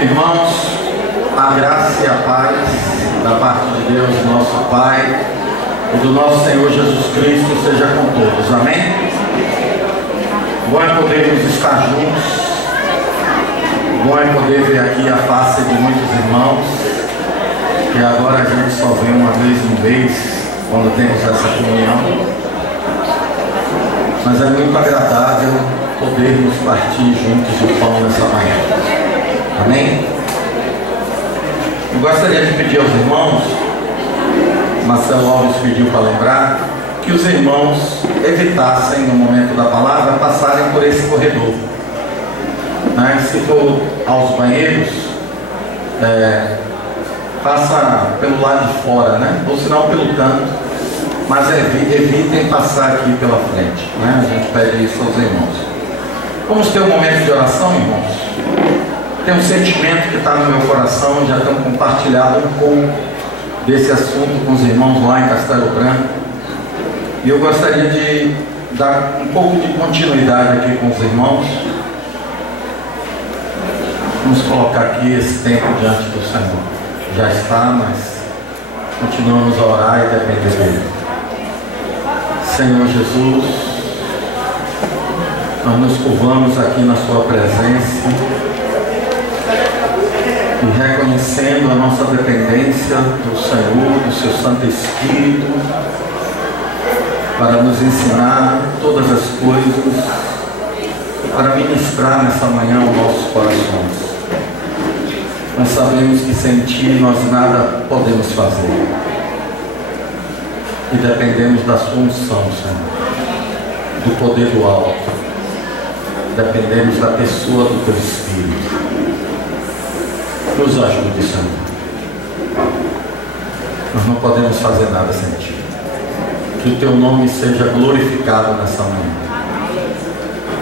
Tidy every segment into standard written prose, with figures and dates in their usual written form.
Irmãos, a graça e a paz da parte de Deus, nosso Pai, e do nosso Senhor Jesus Cristo seja com todos, amém? Bom é podermos estar juntos, bom é poder ver aqui a face de muitos irmãos, que agora a gente só vê uma vez no mês, quando temos essa comunhão, mas é muito agradável podermos partir juntos o pão nessa manhã. Amém? Eu gostaria de pedir aos irmãos, Marcelo Alves pediu para lembrar, que os irmãos evitassem, no momento da palavra, passarem por esse corredor. Se for aos banheiros, passa pelo lado de fora, ou se não pelo canto, mas evitem passar aqui pela frente. A gente pede isso aos irmãos. Vamos ter um momento de oração, irmãos? Tem um sentimento que está no meu coração, já estamos compartilhando um pouco desse assunto com os irmãos lá em Castelo Branco. E eu gostaria de dar um pouco de continuidade aqui com os irmãos. Vamos colocar aqui esse tempo diante do Senhor. Já está, mas continuamos a orar e depender dele. Senhor Jesus, nós nos curvamos aqui na sua presença e reconhecendo a nossa dependência do Senhor, do seu Santo Espírito, para nos ensinar todas as coisas, para ministrar nessa manhã aos nossos corações. Nós sabemos que sem Ti nós nada podemos fazer e dependemos da sua unção, Senhor, do poder do alto, dependemos da pessoa do Teu Espírito. Nos ajude, Senhor. Nós não podemos fazer nada sem Ti. Que o Teu nome seja glorificado nessa manhã.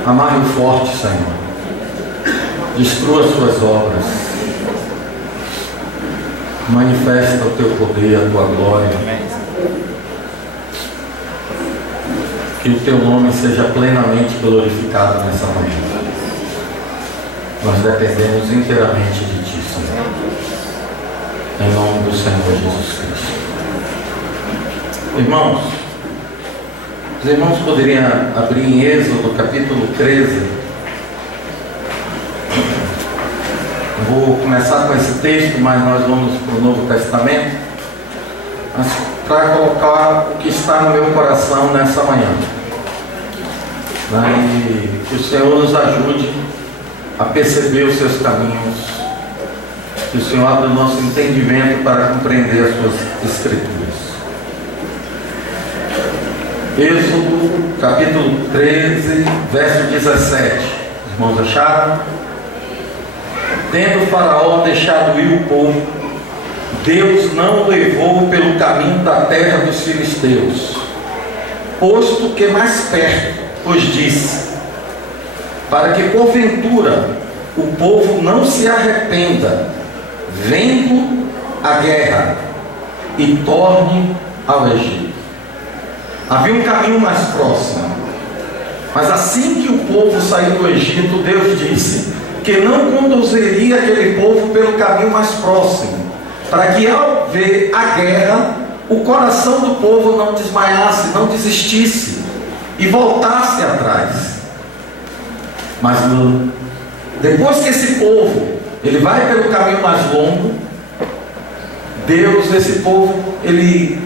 Amarre o forte, Senhor. Destrua as Suas obras. Manifesta o Teu poder, a Tua glória. Que o Teu nome seja plenamente glorificado nessa manhã. Nós dependemos inteiramente de Ti, Senhor. Em nome do Senhor Jesus Cristo. Irmãos, os irmãos poderiam abrir em Êxodo capítulo 13. Eu vou começar com esse texto, mas nós vamos para o Novo Testamento, mas para colocar o que está no meu coração nessa manhã. E que o Senhor nos ajude a perceber os seus caminhos, que o Senhor abra o nosso entendimento para compreender as suas escrituras. Êxodo capítulo 13, verso 17. Os irmãos acharam? Tendo Faraó deixado ir o povo, Deus não o levou pelo caminho da terra dos filisteus, posto que mais perto, pois disse: para que porventura o povo não se arrependa, vendo a guerra, e torne ao Egito. Havia um caminho mais próximo, mas assim que o povo saiu do Egito, Deus disse que não conduziria aquele povo pelo caminho mais próximo, para que ao ver a guerra, o coração do povo não desmaiasse, não desistisse e voltasse atrás. Mas depois que esse povo ele vai pelo caminho mais longo, esse povo, ele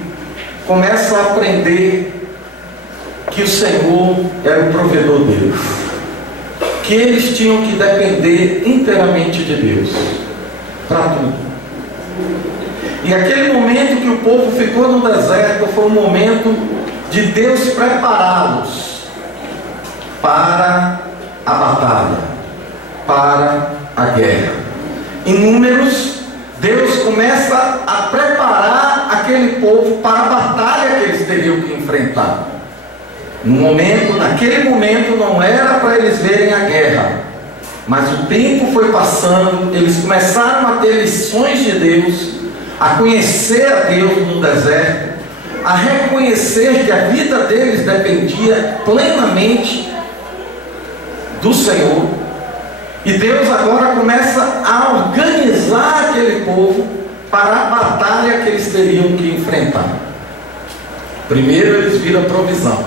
começa a aprender que o Senhor era o provedor deles, que eles tinham que depender inteiramente de Deus para tudo. E aquele momento que o povo ficou no deserto foi um momento de Deus prepará-los para a batalha, para a guerra. Em Números, Deus começa a preparar aquele povo para a batalha que eles teriam que enfrentar. Naquele momento não era para eles verem a guerra, mas o tempo foi passando, eles começaram a ter lições de Deus, a conhecer a Deus no deserto, a reconhecer que a vida deles dependia plenamente do Senhor. E Deus agora começa a organizar aquele povo para a batalha que eles teriam que enfrentar. Primeiro eles viram a provisão,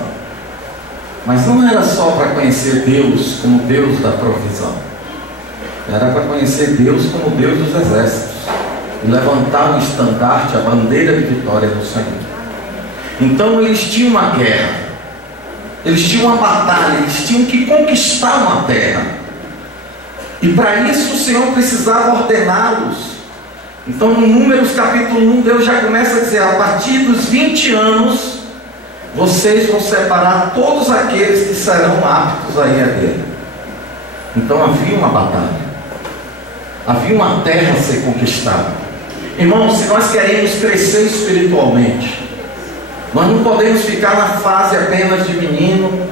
mas não era só para conhecer Deus como Deus da provisão, era para conhecer Deus como Deus dos exércitos e levantar o estandarte, a bandeira de vitória do Senhor. Então eles tinham uma guerra, eles tinham uma batalha, eles tinham que conquistar uma terra, e para isso o Senhor precisava ordená-los. Então no Números capítulo 1, Deus já começa a dizer: a partir dos 20 anos vocês vão separar todos aqueles que serão aptos a ir à guerra. Então havia uma batalha, havia uma terra a ser conquistada. Irmãos, se nós queremos crescer espiritualmente, nós não podemos ficar na fase apenas de menino,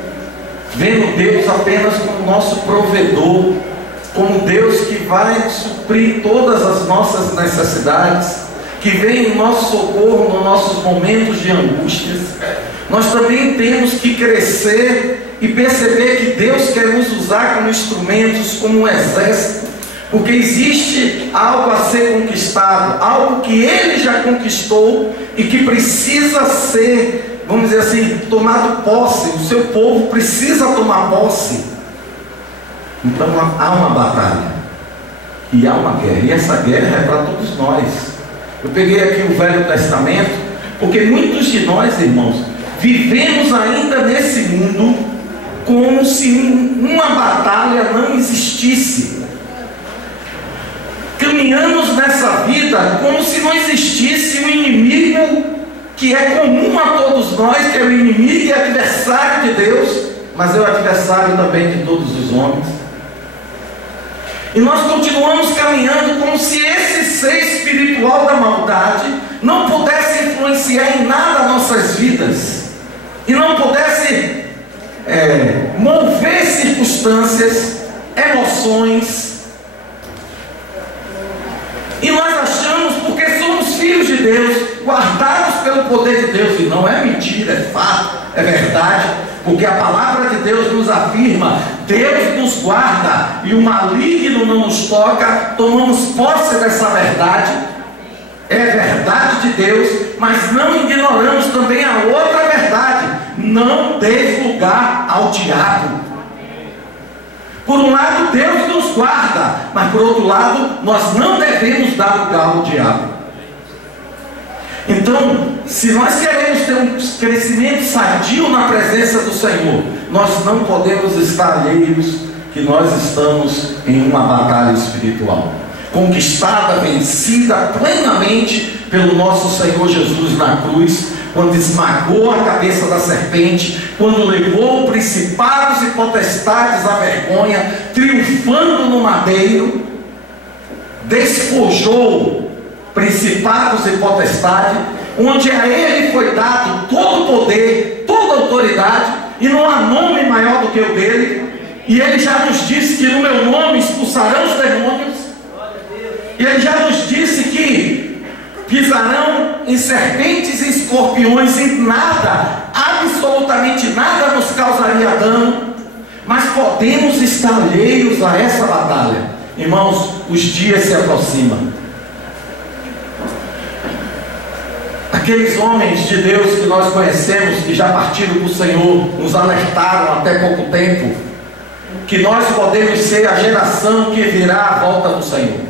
vendo Deus apenas como nosso provedor, como Deus que vai suprir todas as nossas necessidades, que vem em nosso socorro nos nossos momentos de angústias. Nós também temos que crescer e perceber que Deus quer nos usar como instrumentos, como um exército, porque existe algo a ser conquistado, algo que Ele já conquistou e que precisa ser, vamos dizer assim, tomado posse. O seu povo precisa tomar posse. Então há uma batalha e há uma guerra, e essa guerra é para todos nós. Eu peguei aqui o Velho Testamento, porque muitos de nós, irmãos, vivemos ainda nesse mundo como se uma batalha não existisse. Caminhamos nessa vida como se não existisse um inimigo que é comum a todos nós, que é o inimigo e adversário de Deus, mas é o adversário também de todos os homens. E nós continuamos caminhando como se esse ser espiritual da maldade não pudesse influenciar em nada nossas vidas, e não pudesse mover circunstâncias, emoções. E nós achamos, porque somos filhos de Deus, guardados pelo poder de Deus, e não é mentira, é fato, é verdade, porque a palavra de Deus nos afirma: Deus nos guarda e o maligno não nos toca. Tomamos posse dessa verdade, é verdade de Deus, mas não ignoramos também a outra verdade: não dê lugar ao diabo. Por um lado, Deus nos guarda, mas por outro lado, nós não devemos dar lugar ao diabo. Então, se nós queremos ter um crescimento sadio na presença do Senhor, nós não podemos estar alheios que nós estamos em uma batalha espiritual, conquistada, vencida plenamente pelo nosso Senhor Jesus na cruz, quando esmagou a cabeça da serpente, quando levou principados e potestades à vergonha, triunfando no madeiro, despojou principados e potestades, onde a Ele foi dado todo o poder, toda a autoridade, e não há nome maior do que o dele. E Ele já nos disse que no meu nome expulsarão os demônios, e Ele já nos disse que pisarão em serpentes e escorpiões, e nada, absolutamente nada nos causaria dano. Mas podemos estar alheios a essa batalha. Irmãos, os dias se aproximam. Aqueles homens de Deus que nós conhecemos, que já partiram para o Senhor, nos alertaram até pouco tempo que nós podemos ser a geração que virá à volta do Senhor.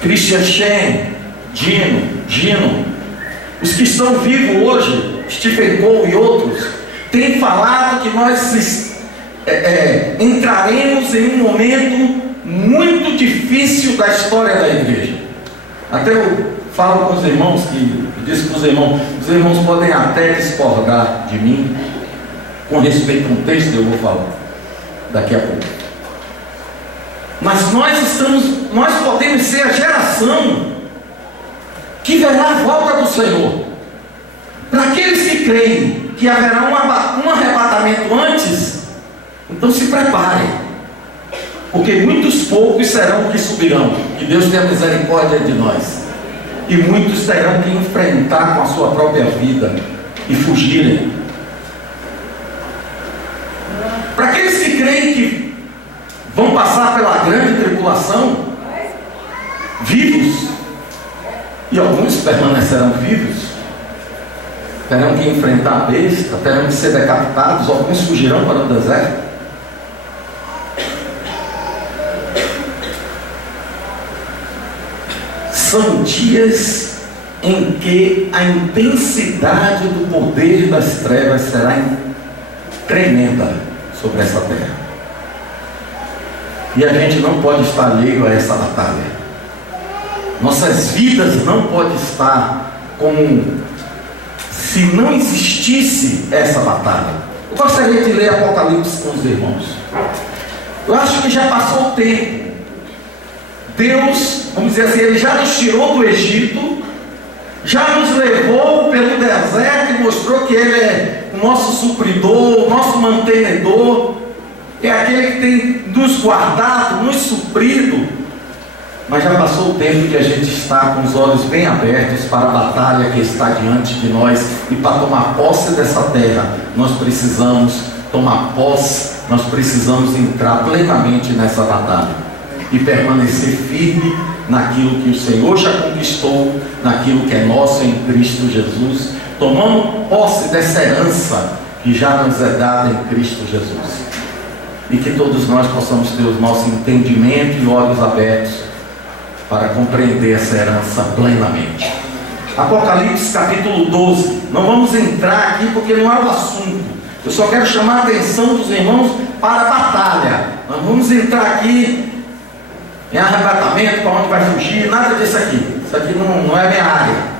Christian Shen, Gino, os que estão vivos hoje, Stephen Cole e outros, têm falado que nós entraremos em um momento muito difícil da história da igreja. Até eu falo com os irmãos, disse para os irmãos podem até discordar de mim com respeito ao texto que eu vou falar daqui a pouco. Mas nós podemos ser a geração que verá a volta do Senhor. Para aqueles que creem que haverá um arrebatamento antes, então se preparem, porque muitos poucos serão que subirão. Que Deus tenha misericórdia de nós. E muitos terão que enfrentar com a sua própria vida e fugirem. Para aqueles que creem que vão passar pela grande tribulação vivos, e alguns permanecerão vivos, terão que enfrentar a besta, terão que ser decapitados, alguns fugirão para o deserto. São dias em que a intensidade do poder das trevas será tremenda sobre essa terra, e a gente não pode estar alheio a essa batalha. Nossas vidas não podem estar como se não existisse essa batalha. Eu gostaria de ler Apocalipse com os irmãos. Eu acho que já passou o tempo. Deus, vamos dizer assim, Ele já nos tirou do Egito, já nos levou pelo deserto e mostrou que Ele é o nosso supridor, o nosso mantenedor, é aquele que tem nos guardado, nos suprido. Mas já passou o tempo de a gente estar com os olhos bem abertos para a batalha que está diante de nós, e para tomar posse dessa terra, nós precisamos tomar posse, nós precisamos entrar plenamente nessa batalha e permanecer firme naquilo que o Senhor já conquistou, naquilo que é nosso em Cristo Jesus, tomando posse dessa herança que já nos é dada em Cristo Jesus, e que todos nós possamos ter o nosso entendimento e olhos abertos para compreender essa herança plenamente. Apocalipse capítulo 12. Não vamos entrar aqui porque não é o assunto. Eu só quero chamar a atenção dos irmãos para a batalha. Nós vamos entrar aqui em arrebatamento, para onde vai fugir, nada disso aqui. Isso aqui não é minha área.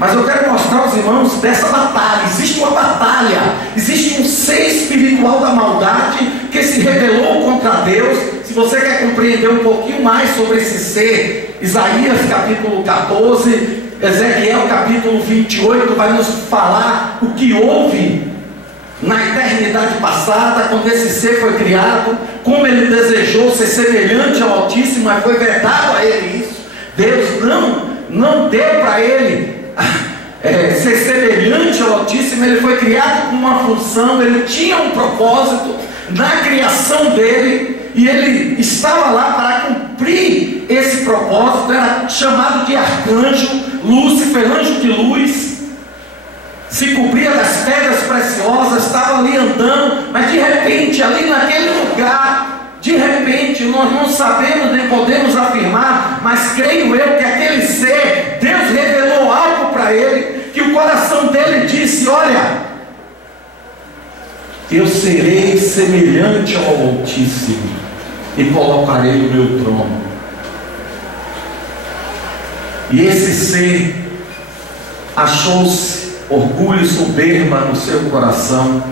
Mas eu quero mostrar aos irmãos dessa batalha. Existe uma batalha, existe um ser espiritual da maldade que se rebelou contra Deus. Se você quer compreender um pouquinho mais sobre esse ser, Isaías capítulo 14, Ezequiel capítulo 28 vai nos falar o que houve na eternidade passada, quando esse ser foi criado, como ele desejou ser semelhante ao Altíssimo, mas foi vedado a ele isso. Deus não deu para ele ser semelhante ao Altíssimo. Ele foi criado com uma função, ele tinha um propósito na criação dele, e ele estava lá para cumprir esse propósito. Era chamado de arcanjo, Lúcifer, anjo de luz, se cobria das pedras preciosas, estava ali andando, mas de repente, ali naquele lugar, de repente, nós não sabemos nem podemos afirmar, mas creio eu que aquele ser, Deus revelou algo para ele, que o coração dele disse: olha, eu serei semelhante ao Altíssimo e colocarei o meu trono. E esse ser achou-se orgulho e soberba no seu coração,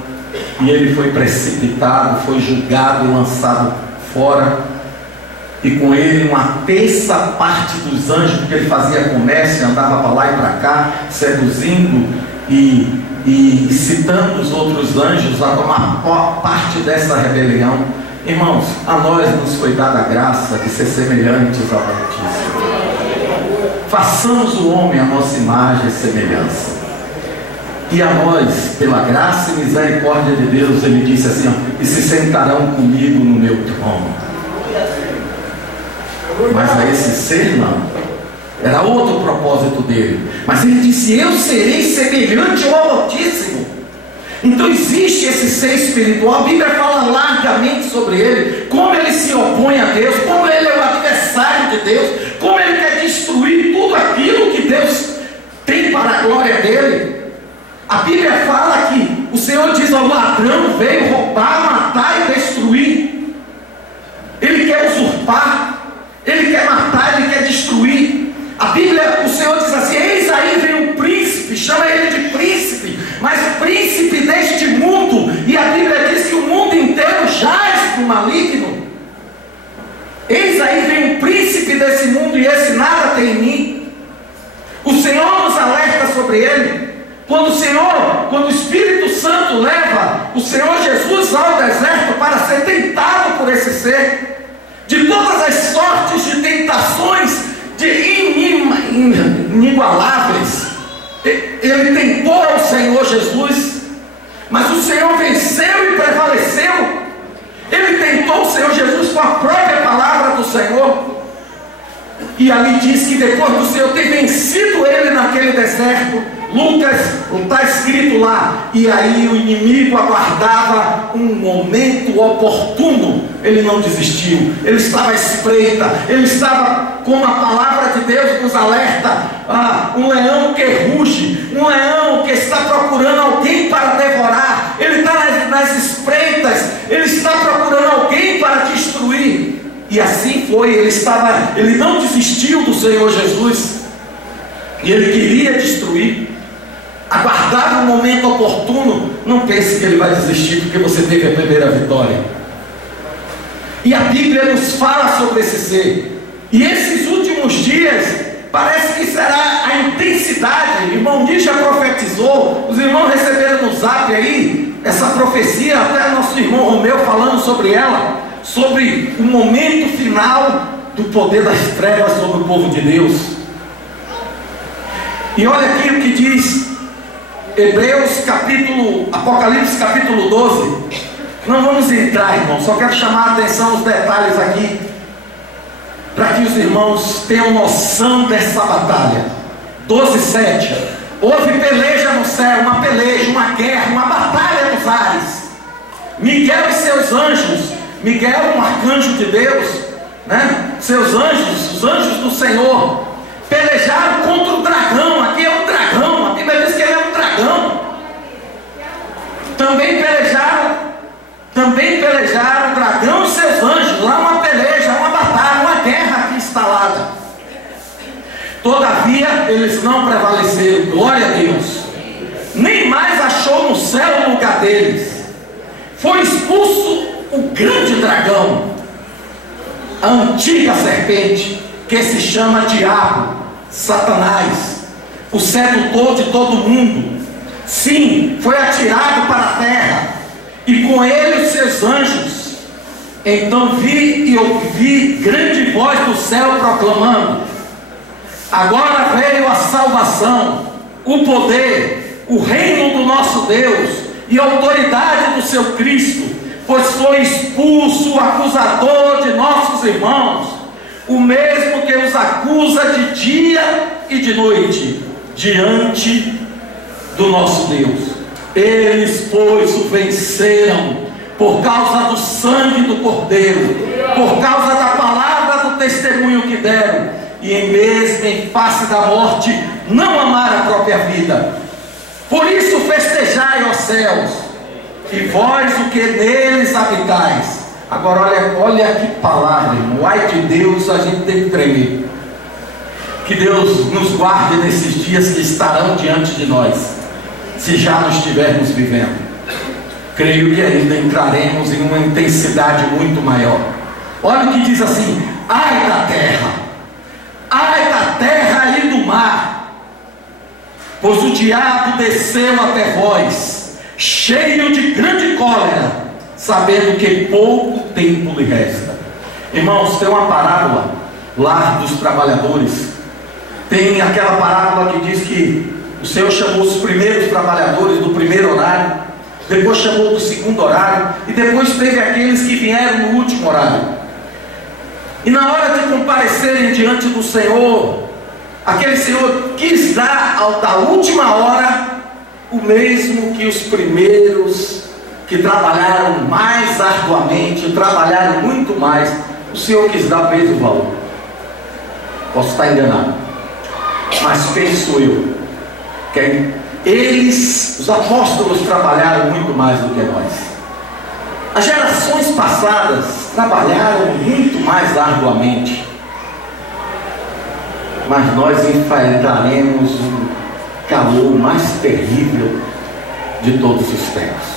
e ele foi precipitado, foi julgado e lançado fora, e com ele uma terça parte dos anjos, porque ele fazia comércio, andava para lá e para cá, seduzindo e citando os outros anjos a tomar parte dessa rebelião. Irmãos, a nós nos foi dada a graça de ser semelhantes ao Altíssimo. Façamos o homem a nossa imagem e semelhança. E a nós, pela graça e misericórdia de Deus, ele disse assim: ó, e se sentarão comigo no meu trono. Mas a esse ser não, era outro propósito dele. Mas ele disse: eu serei semelhante ao Altíssimo. Então existe esse ser espiritual. A Bíblia fala largamente sobre ele, como ele se opõe a Deus, como ele é o adversário de Deus, como ele quer destruir tudo aquilo que Deus tem para a glória dele. A Bíblia fala que o Senhor diz: o ladrão veio roubar, matar e destruir. Ele quer usurpar, ele quer matar, ele quer destruir. A Bíblia, o Senhor diz assim: eis aí vem um príncipe, chama ele de príncipe, mas príncipe deste mundo. E a Bíblia diz que o mundo inteiro jaz no maligno. Eis aí vem um príncipe desse mundo, e esse nada tem em mim. O Senhor nos alerta sobre ele. Quando o Espírito Santo leva o Senhor Jesus ao deserto para ser tentado por esse ser, de todas as sortes de tentações, inigualáveis, ele tentou ao Senhor Jesus, mas o Senhor venceu e prevaleceu. Ele tentou alimentou o Senhor Jesus com a própria palavra do Senhor. E ali diz que depois do Senhor ter vencido ele naquele deserto, Lucas, está escrito lá, e aí o inimigo aguardava um momento oportuno. Ele não desistiu, ele estava à espreita, ele estava, como a palavra de Deus nos alerta, um leão que ruge, um leão que está procurando alguém para devorar. Ele está nas espreitas, ele está procurando alguém para destruir. E assim foi, ele não desistiu do Senhor Jesus, e ele queria destruir. Aguardar um momento oportuno. Não pense que ele vai desistir porque você teve a primeira vitória. E a Bíblia nos fala sobre esse ser. E esses últimos dias parece que será a intensidade. Irmão Di já profetizou, os irmãos receberam no zap aí essa profecia, até nosso irmão Romeu falando sobre ela, sobre o momento final do poder das trevas sobre o povo de Deus. E olha aqui o que diz Apocalipse capítulo 12. Não vamos entrar, irmão, só quero chamar a atenção aos detalhes aqui, para que os irmãos tenham noção dessa batalha. 12:7. Houve peleja no céu, uma peleja, uma guerra, uma batalha nos ares. Miguel e seus anjos, Miguel, um arcanjo de Deus, né? Seus anjos, os anjos do Senhor, pelejaram contra o dragão. Aqui é um dragão, a Bíblia diz que ele é um dragão. Também pelejaram o dragão e seus anjos. Lá uma peleja, uma batalha, uma guerra aqui instalada. Todavia eles não prevaleceram, glória a Deus. Nem mais achou no céu o lugar deles. Foi expulso o grande dragão, a antiga serpente, que se chama Diabo, Satanás, o sedutor de todo mundo. Sim, foi atirado para a terra, e com ele os seus anjos. Então vi e ouvi grande voz do céu proclamando: agora veio a salvação, o poder, o reino do nosso Deus e a autoridade do seu Cristo, pois foi expulso o acusador de nossos irmãos, o mesmo que os acusa de dia e de noite diante do nosso Deus. Eles, pois, o venceram por causa do sangue do Cordeiro, por causa da palavra do testemunho que deram, e mesmo em face da morte não amaram a própria vida. Por isso festejai, ó céus, e vós o que neles habitais. Agora olha que palavra, irmão. Ai de Deus, a gente tem que tremer. Que Deus nos guarde nesses dias que estarão diante de nós, se já não estivermos vivendo. Creio que ainda entraremos em uma intensidade muito maior. Olha o que diz assim: ai da terra e do mar, pois o diabo desceu até vós, cheio de grande cólera, sabendo que pouco tempo lhe resta. Irmãos, tem uma parábola lá dos trabalhadores. Tem aquela parábola que diz que o Senhor chamou os primeiros trabalhadores do primeiro horário, depois chamou do segundo horário, e depois teve aqueles que vieram no último horário. E na hora de comparecerem diante do Senhor, aquele Senhor quis dar da última hora o mesmo que os primeiros, que trabalharam mais arduamente, trabalharam muito mais. O Senhor quis dar peso e valor. Posso estar enganado, mas penso eu que eles, os apóstolos, trabalharam muito mais do que nós. As gerações passadas trabalharam muito mais arduamente, mas nós enfrentaremos o calor mais terrível de todos os tempos.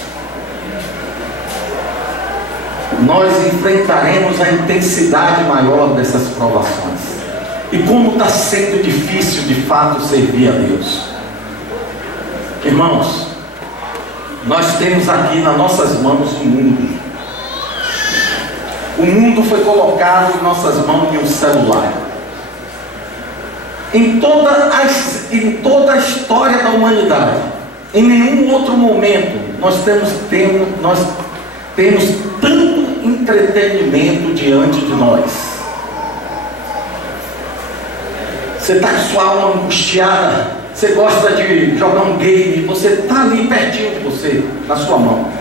Nós enfrentaremos a intensidade maior dessas provações. E como está sendo difícil de fato servir a Deus. Irmãos, nós temos aqui nas nossas mãos o mundo. O mundo foi colocado em nossas mãos em um celular. Em toda a história da humanidade, em nenhum outro momento nós temos tanto entretenimento diante de nós. Você está com sua alma angustiada, você gosta de jogar um game, você está ali pertinho de você, na sua mão.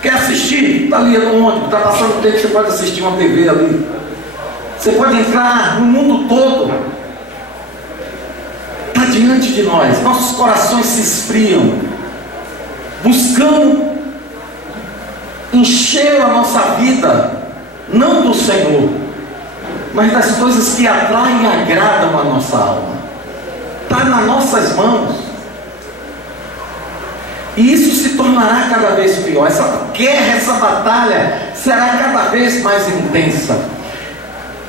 Quer assistir? Está ali no ônibus, está passando o tempo, você pode assistir uma TV ali. Você pode entrar no mundo todo. Está diante de nós, nossos corações se esfriam, buscando encher a nossa vida, não do Senhor, mas das coisas que atraem e agradam a nossa alma. Está nas nossas mãos. E isso se tornará cada vez pior. Essa guerra, essa batalha será cada vez mais intensa.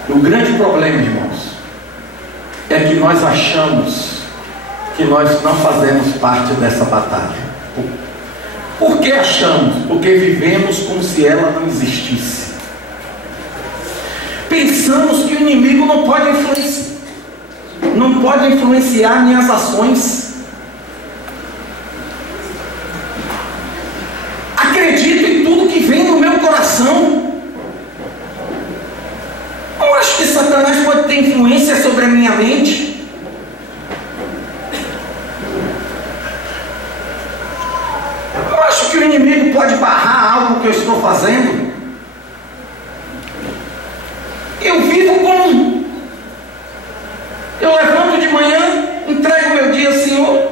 O grande problema, irmãos, é que nós achamos que nós não fazemos parte dessa batalha. Por que achamos? Porque vivemos como se ela não existisse. Pensamos que o inimigo não pode influenciar minhas ações. Acredito em tudo que vem no meu coração. Eu acho que Satanás pode ter influência sobre a minha mente. Eu acho que o inimigo pode barrar algo que eu estou fazendo. Eu vivo como eu levanto de manhã, entrego meu dia ao Senhor,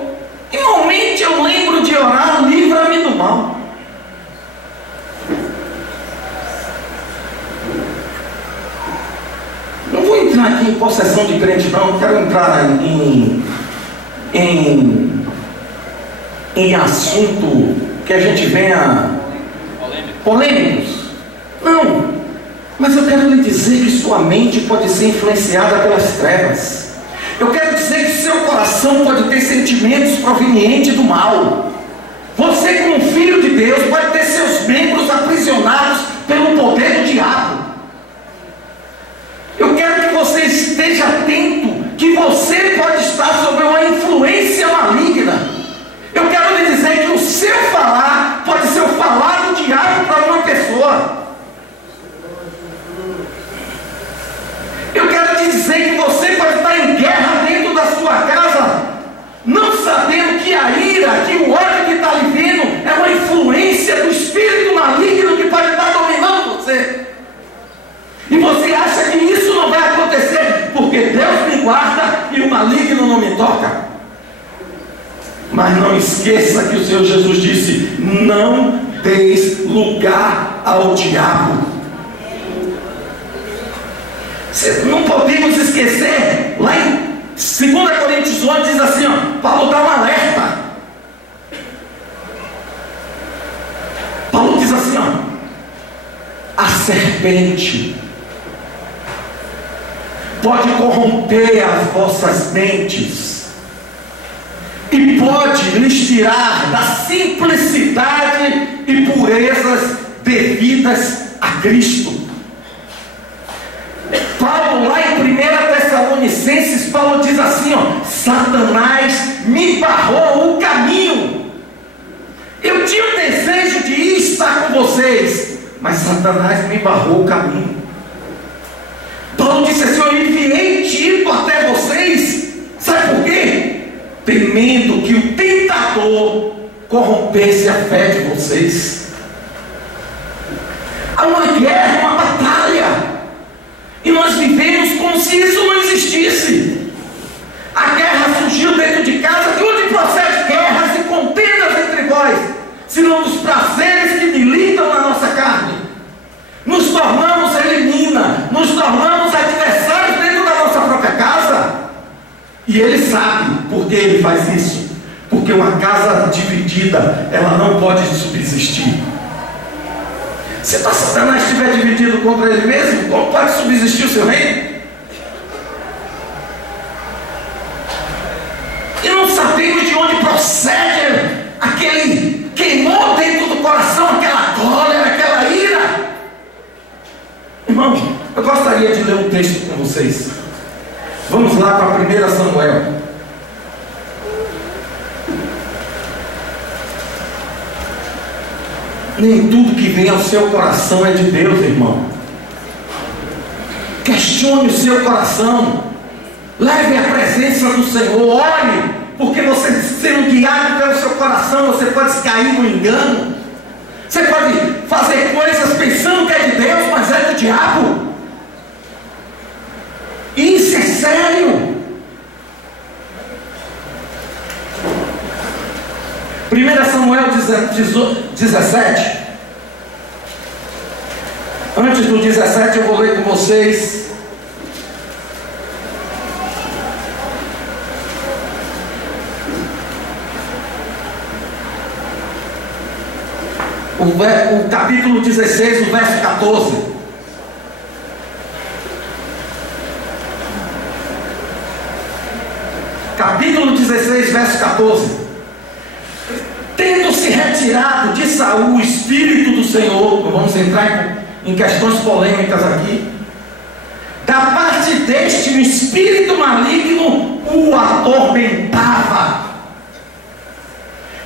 e normalmente eu lembro de orar: livra-me do mal. Não vou entrar aqui em possessão de crente, não quero entrar em assunto que a gente venha polêmicos. Não. Mas eu quero lhe dizer que sua mente pode ser influenciada pelas trevas. Eu quero dizer que seu coração pode ter sentimentos provenientes do mal. Você, como filho de Deus, pode ter seus membros aprisionados pelo poder do diabo. Eu quero que você esteja atento, que você pode estar sob uma influência maligna. Eu quero lhe dizer que o seu falar pode ser o falar do diabo para uma pessoa. Eu quero te dizer que você pode estar em guerra dentro da sua casa, não sabendo que a ira, que o ódio que está ali vindo é uma influência do espírito maligno que pode estar dominando você. E você acha que isso não vai acontecer porque Deus me guarda e o maligno não me toca. Mas não esqueça que o Senhor Jesus disse: não deis lugar ao diabo. Não podemos esquecer, lá em 2 Coríntios 11 diz assim, Paulo dá um alerta. Paulo diz assim, a serpente pode corromper as vossas mentes e pode lhes tirar da simplicidade e purezas devidas a Cristo. Paulo, lá em 1 Tessalonicenses, Paulo diz assim, Satanás me barrou o caminho. Eu tinha o desejo de ir estar com vocês, mas Satanás me barrou o caminho. Paulo disse assim, eu enviei Tito até vocês, sabe por quê? Temendo que o tentador corrompesse a fé de vocês. Há uma guerra, uma batalha. E nós vivemos como se isso não existisse. A guerra surgiu dentro de casa. De onde procede guerras e contendas entre vós, senão dos prazeres que militam na nossa carne? Nos tornamos elimina, nos tornamos adversários dentro da nossa própria casa. E ele sabe por que ele faz isso. Porque uma casa dividida, ela não pode subsistir. Se Satanás estiver dividido contra ele mesmo, como pode subsistir o seu reino? E não sabemos de onde procede aquele queimou dentro do coração, aquela cólera, aquela ira. Irmão, eu gostaria de ler um texto com vocês. Vamos lá para 1 Samuel. Nem tudo que vem ao seu coração é de Deus, irmão. Questione o seu coração. Leve a presença do Senhor. Ore, porque você sendo guiado pelo seu coração, você pode cair no engano. Você pode fazer coisas pensando que é de Deus, mas é do diabo. Isso é sério. 1 Samuel 17. Antes do 17 eu vou ler com vocês o capítulo 16, o verso 14. Capítulo 16, verso 14. Tendo se retirado de Saul o Espírito do Senhor, vamos entrar em questões polêmicas aqui, da parte deste o espírito maligno o atormentava.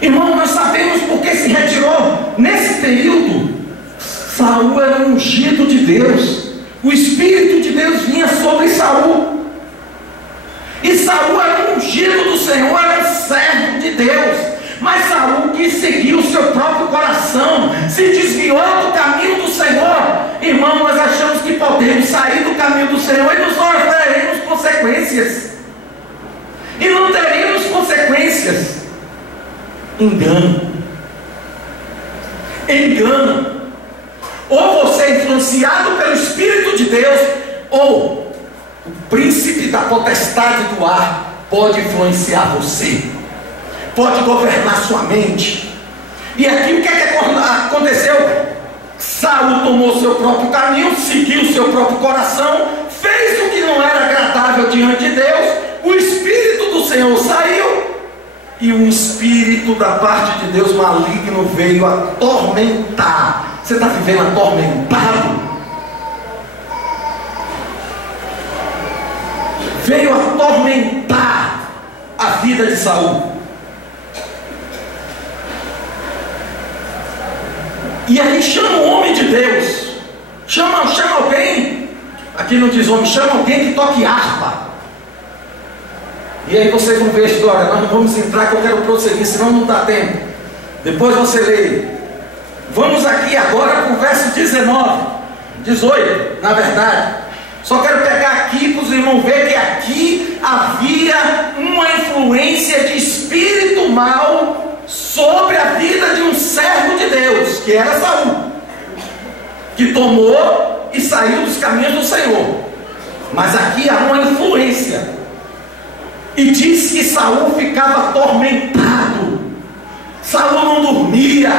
Irmão, nós sabemos porque se retirou. Nesse período, Saul era um ungido de Deus. O Espírito de Deus vinha sobre Saul. E Saul era um ungido do Senhor, era um servo de Deus. Mas Saul quis seguir o seu próprio coração, se desviou do caminho do Senhor. Irmão, nós achamos que podemos sair do caminho do Senhor e nos teremos consequências. E não teremos consequências. Engano. Engano. Ou você é influenciado pelo Espírito de Deus, ou o príncipe da potestade do ar pode influenciar você, pode governar sua mente. E aqui o que é que aconteceu? Saul tomou seu próprio caminho, seguiu seu próprio coração, fez o que não era agradável diante de Deus. O Espírito do Senhor saiu, e um espírito da parte de Deus maligno veio atormentar. Você está vivendo atormentado? Veio atormentar a vida de Saul. E aí chama o homem de Deus, chama alguém, aqui não diz homem, chama alguém que toque harpa. E aí vocês vão ver a história. Nós não vamos entrar, que eu quero prosseguir, senão não dá tempo. Depois você lê. Vamos aqui agora para o verso 18, na verdade. Só quero pegar aqui para os irmãos verem que aqui havia uma influência de espírito mau sobre a vida de um servo de Deus, que era Saul, que tomou e saiu dos caminhos do Senhor. Mas aqui há uma influência. E diz que Saul ficava atormentado. Saul não dormia.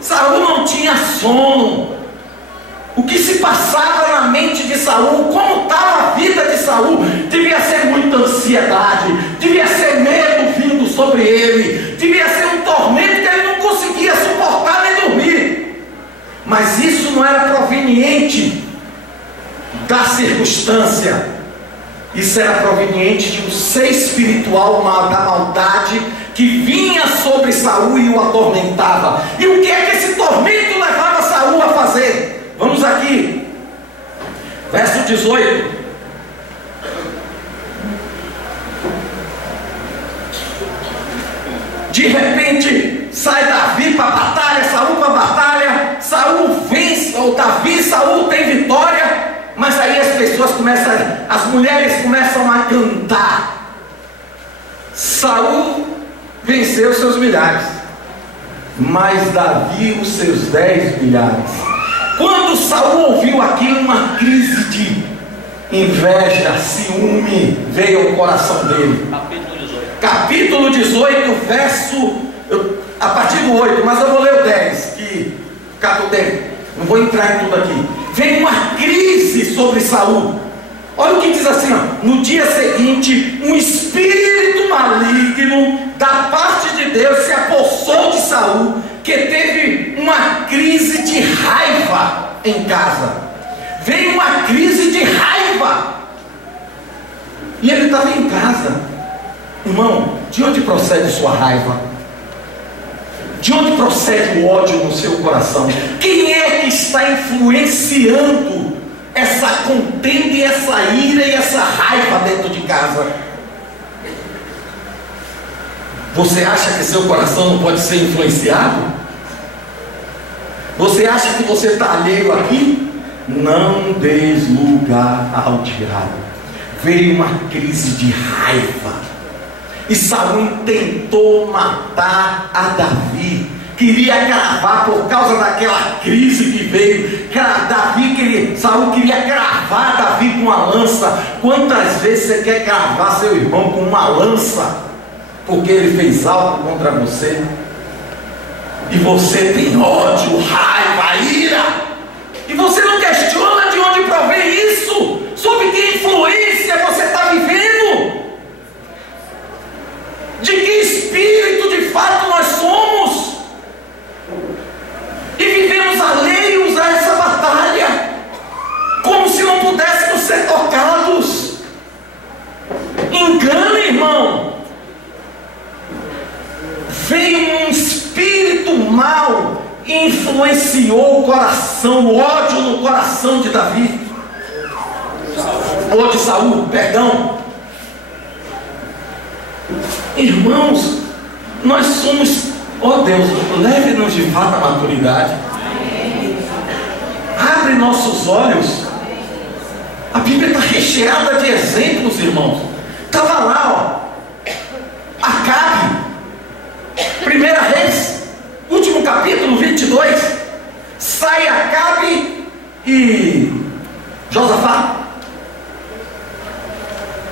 Saul não tinha sono. O que se passava na mente de Saul, como estava a vida de Saul, devia ser muita ansiedade, devia ser medo vindo sobre ele, devia ser um tormento que ele não conseguia suportar nem dormir. Mas isso não era proveniente da circunstância. Isso era proveniente de um ser espiritual da maldade que vinha sobre Saul e o atormentava. E o que é que esse tormento levava Saul a fazer? Vamos aqui, verso 18. De repente sai Davi para a batalha, Saul para a batalha, Saul vence, ou Davi, Saul tem vitória. Mas aí as pessoas começam, as mulheres começam a cantar. Saul venceu seus milhares, mas Davi os seus 10 milhares. Quando Saul ouviu aquilo, uma crise de inveja, ciúme veio ao coração dele. Capítulo 18, verso, a partir do 8, mas eu vou ler o 10, que cada tempo, não vou entrar em tudo aqui. Vem uma crise sobre Saul. Olha o que diz assim, ó. No dia seguinte, um espírito maligno da parte de Deus se apossou de Saul, que teve uma crise de raiva em casa. Veio uma crise de raiva. E ele estava em casa. Irmão, de onde procede sua raiva? De onde procede o ódio no seu coração? Quem é que está influenciando essa contenda e essa ira e essa raiva dentro de casa? Você acha que seu coração não pode ser influenciado? Você acha que você está alheio aqui? Não des lugar ao diabo. Veio uma crise de raiva, e Saul tentou matar a Davi, queria cravar por causa daquela crise que veio. Saul queria cravar Davi com uma lança. Quantas vezes você quer cravar seu irmão com uma lança, porque ele fez algo contra você, e você tem ódio, raiva, ira, e você não questiona de onde provém isso? Sob que influência você está vivendo? De que espírito de fato nós somos? E vivemos alheios a essa batalha, como se não pudéssemos ser tocados. Engano, irmão. Veio um espírito mau e influenciou o coração, o ódio no coração de Davi, ou de Saul, perdão. Irmãos, nós somos, Deus, leve-nos de fato à maturidade. Abre nossos olhos. A Bíblia está recheada de exemplos, irmãos. Estava lá, Acabe, 1 Reis, último capítulo 22. Sai Acabe e Josafá.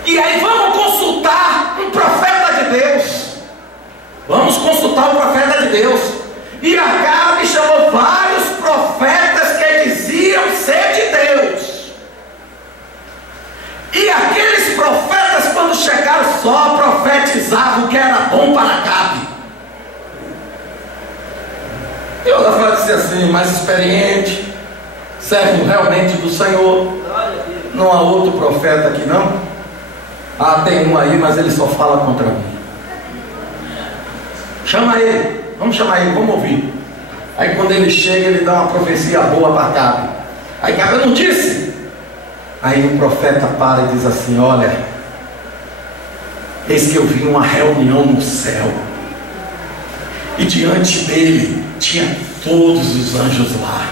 E aí vamos consultar um profeta de Deus. Vamos consultar o profeta de Deus. E Acabe chamou vários profetas que diziam ser de Deus. E aqueles profetas, quando chegaram, só profetizavam o que era bom para Acabe. E Josafá disse assim, mais experiente, servo realmente do Senhor. Não há outro profeta aqui não? Tem um aí, mas ele só fala contra mim. Chama ele, vamos chamar ele, vamos ouvir. Aí quando ele chega, ele dá uma profecia boa para Acabe. Aí Acabe, eu não disse? Aí o profeta para e diz assim, olha, eis que eu vi uma reunião no céu, e diante dele tinha todos os anjos lá.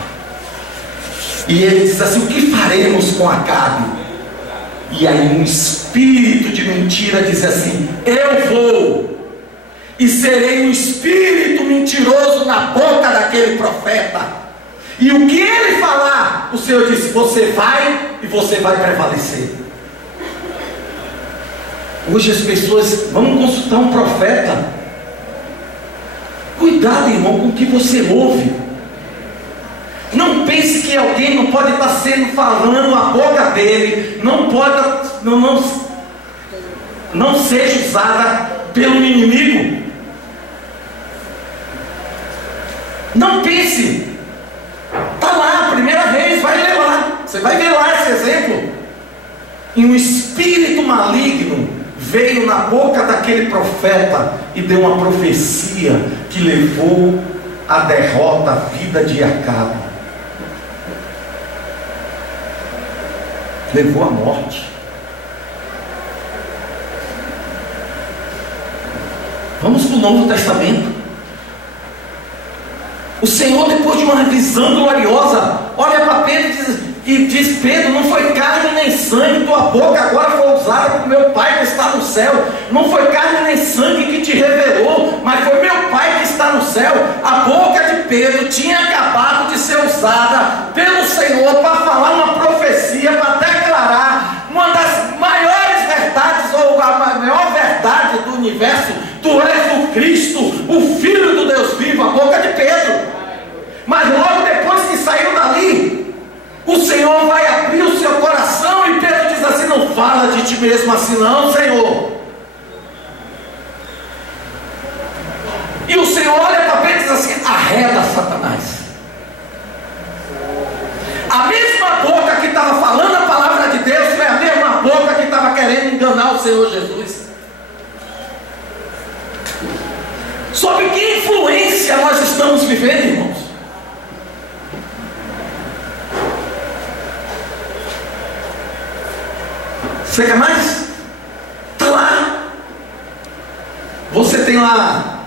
E ele diz assim, o que faremos com Acabe? E aí um espírito de mentira diz assim, eu vou e serei um espírito mentiroso na boca daquele profeta, e o que ele falar, o Senhor disse, você vai e você vai prevalecer. Hoje as pessoas, vamos consultar um profeta. Cuidado, irmão, com o que você ouve. Não pense que alguém não pode estar sendo falando a boca dele, não seja usada pelo inimigo. Não pense. Está lá, 1 Reis, vai ler lá. Você vai ver lá esse exemplo. E um espírito maligno veio na boca daquele profeta e deu uma profecia que levou à derrota, à vida de Acabe. Levou à morte. Vamos para o Novo Testamento. O Senhor, depois de uma visão gloriosa, olha para Pedro e diz, Pedro, não foi carne nem sangue, tua boca agora foi usada por meu Pai que está no céu. Não foi carne nem sangue que te revelou, mas foi meu Pai que está no céu. A boca de Pedro tinha acabado de ser usada pelo Senhor para falar uma profecia, para declarar uma das maiores verdades, ou a maior verdade do universo. Tu és o Cristo, o Filho do Deus vivo, a boca de Pedro. Mas logo depois que saiu dali, o Senhor vai abrir o seu coração e Pedro diz assim, não fala de ti mesmo assim não, Senhor. E o Senhor olha para Pedro e diz assim, arreda Satanás. A mesma boca que estava falando a palavra de Deus foi a mesma boca que estava querendo enganar o Senhor Jesus. Sob que influência nós vivendo, irmãos. Você quer mais? Está lá. Você tem lá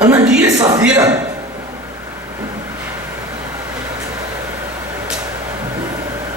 Ananias e Safira.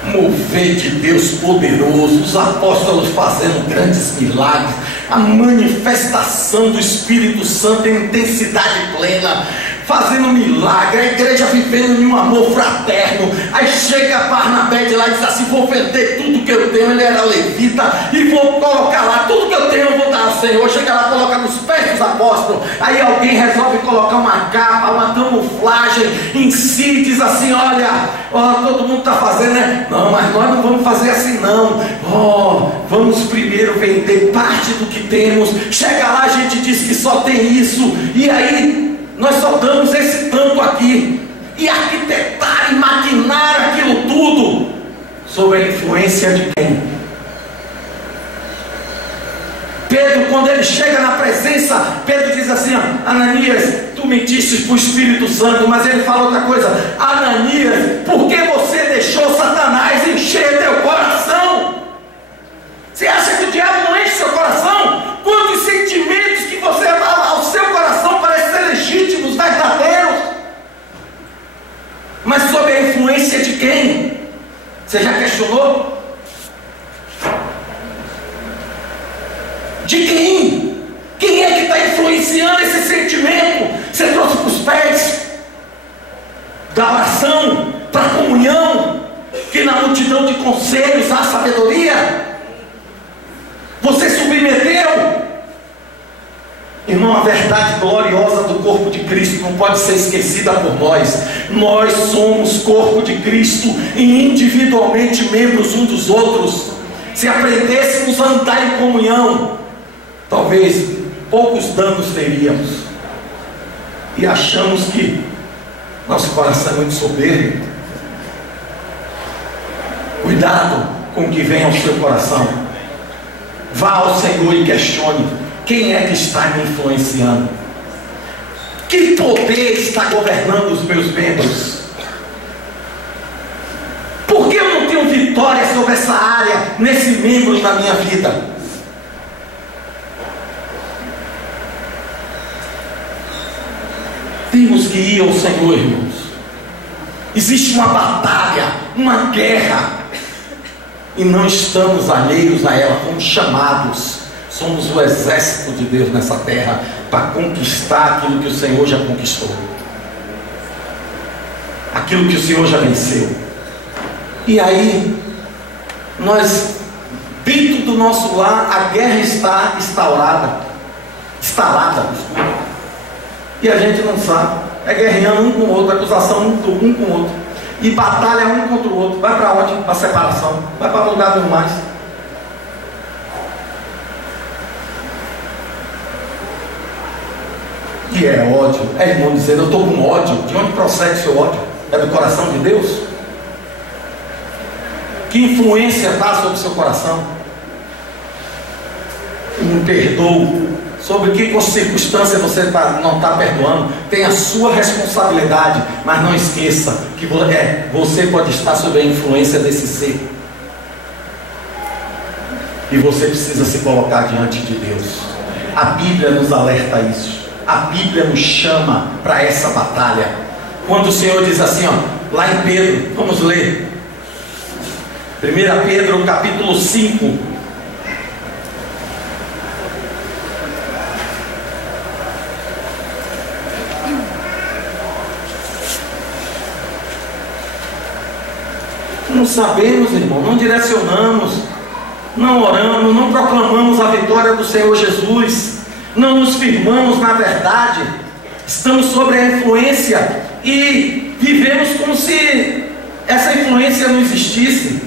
Mover de Deus poderoso, os apóstolos fazendo grandes milagres, a manifestação do Espírito Santo em intensidade plena, fazendo milagre, a igreja vivendo em um amor fraterno. Aí chega Barnabé de lá e diz assim: vou vender tudo que eu tenho. Ele era levita, e vou colocar lá tudo que eu tenho, eu vou dar ao Senhor. Chega lá, coloca nos pés dos apóstolos. Aí alguém resolve colocar uma capa, uma camuflagem em si, diz assim: olha, todo mundo está fazendo, né? Não, mas nós não vamos fazer assim não. Vamos primeiro vender parte do que temos. Chega lá, a gente diz que só tem isso, e aí nós só damos esse tanto aqui. E arquitetar e maquinar aquilo tudo sob a influência de quem? Pedro, quando ele chega na presença, Pedro diz assim: Ananias, tu mentiste para o Espírito Santo. Mas ele fala outra coisa: Ananias, por que você deixou Satanás encher teu coração? Você acha que o diabo não enche seu coração? Quantos sentimentos que você ao seu coração parecem ser legítimos, verdadeiros, mas sob a influência de quem? Você já questionou? De quem? Quem é que está influenciando esse sentimento? Você trouxe para os pés da oração, para a comunhão, que na multidão de conselhos há sabedoria? Você submeteu? Irmão, a verdade gloriosa do corpo de Cristo não pode ser esquecida por nós. Nós somos corpo de Cristo e individualmente membros uns dos outros. Se aprendêssemos a andar em comunhão, talvez poucos danos teríamos. E achamos que nosso coração é muito soberbo. Cuidado com o que vem ao seu coração. Vá ao Senhor e questione: quem é que está me influenciando? Que poder está governando os meus membros? Por que eu não tenho vitória sobre essa área, nesse membro da minha vida? Temos que ir ao Senhor, irmãos. Existe uma batalha, uma guerra, e não estamos alheios a ela, fomos chamados. Somos o exército de Deus nessa terra para conquistar aquilo que o Senhor já conquistou, aquilo que o Senhor já venceu. E aí, nós, dentro do nosso lar, a guerra está instalada, e a gente não sabe. É guerreando um com o outro, acusação um com o outro, e batalha um contra o outro. Vai para onde? Para a separação. Vai para lugar nenhum mais. E é ódio. É irmão dizendo: eu estou com ódio. De onde procede seu ódio? É do coração de Deus? Que influência está sobre o seu coração? Não perdoa. Sobre que circunstância você não está perdoando? Tem a sua responsabilidade. Mas não esqueça que você pode estar sob a influência desse ser, e você precisa se colocar diante de Deus. A Bíblia nos alerta a isso. A Bíblia nos chama para essa batalha. Quando o Senhor diz assim, lá em Pedro, vamos ler 1 Pedro capítulo 5. Não sabemos, irmão, não direcionamos, não oramos, não proclamamos a vitória do Senhor Jesus, não nos firmamos na verdade, estamos sob a influência e vivemos como se essa influência não existisse.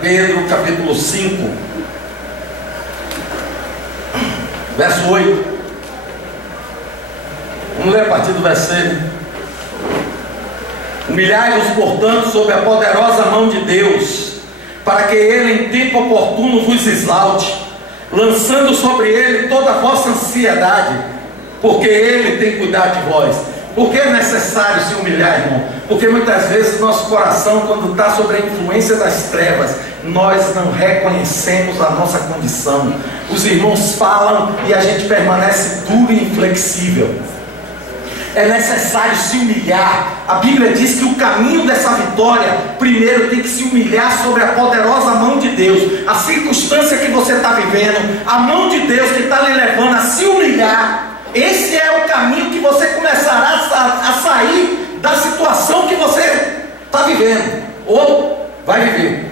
Pedro capítulo 5, verso 8. Vamos ler a partir do versículo. Humilhai-vos, portanto, sob a poderosa mão de Deus, para que Ele em tempo oportuno vos exalte, lançando sobre Ele toda a vossa ansiedade, porque Ele tem cuidado de vós. Por que é necessário se humilhar, irmão? Porque muitas vezes nosso coração, quando está sob a influência das trevas, nós não reconhecemos a nossa condição. Os irmãos falam e a gente permanece duro e inflexível. É necessário se humilhar. A Bíblia diz que o caminho dessa vitória, primeiro tem que se humilhar sobre a poderosa mão de Deus. A circunstância que você está vivendo, a mão de Deus que está lhe levando a se humilhar, esse é o caminho que você começará a sair da situação que você está vivendo, ou vai viver.